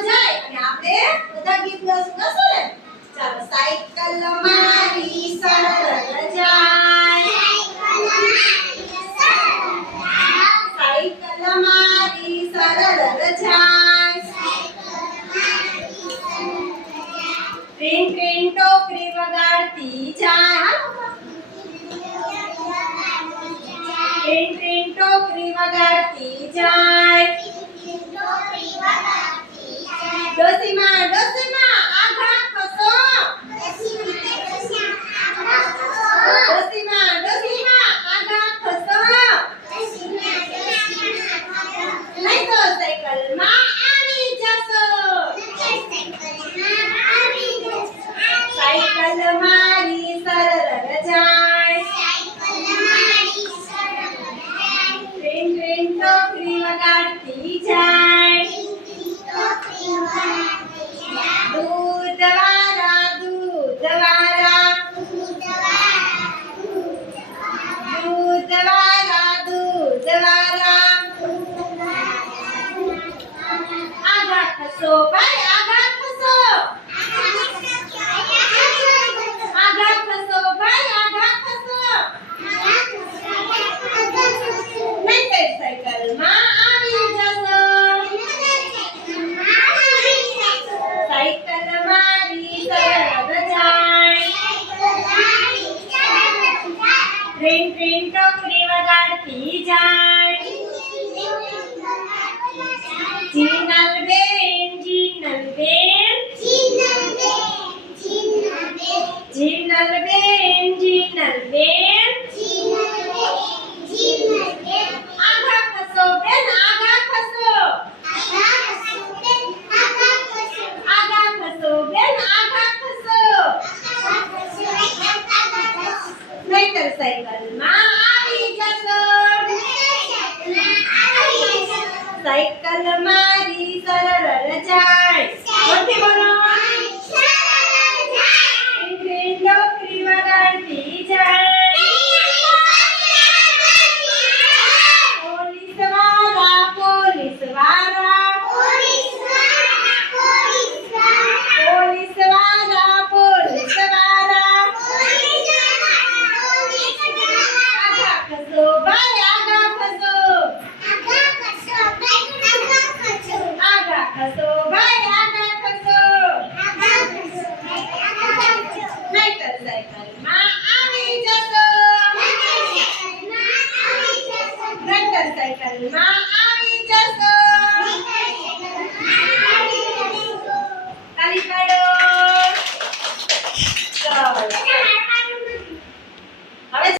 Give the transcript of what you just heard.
જાય અને આપણે બધા ગીત ગાશું ને ચાલો સાયકલ મારી સરળ જાય સાયકલ મારી સરળ જાય ટ્રેન ટ્રેન ટોકરી વગાડતી જાય ટ્રેન ટ્રેન ટોકરી વગાડતી જાય ડોસીમાં ડોસીમાં આઘા ખસો ડોસીમાં ડોસીમાં આઘા ખસો નહીં તો સાયકલમાં આવી જશો સાયકલ મારી સરળ જાય ટ્રેન ટ્રેન ટોકરી વગાડતી જાય દૂધવાળા દૂધવાળા દૂધવાળા દૂધવાળા આઘા ખસો ભાઈ આઘા ખસો આઘા ખસો ભાઈ આઘા ખસો નહીંતર સાયકલમાં આવી જશો સાયકલ મારી સરળ જાય ટ્રેન ટ્રેન ટોકરી વગાડતી જાય જીનલ બેન જીનલ બેન જીનલ બેન જીનલ બેન આઘા ખસો બેન આઘા ખસો આઘા ખસો બેન આઘા ખસો નહીંતર સાયકલમાં આવી જશો સાયકલ મારી સરળ જાય બોલો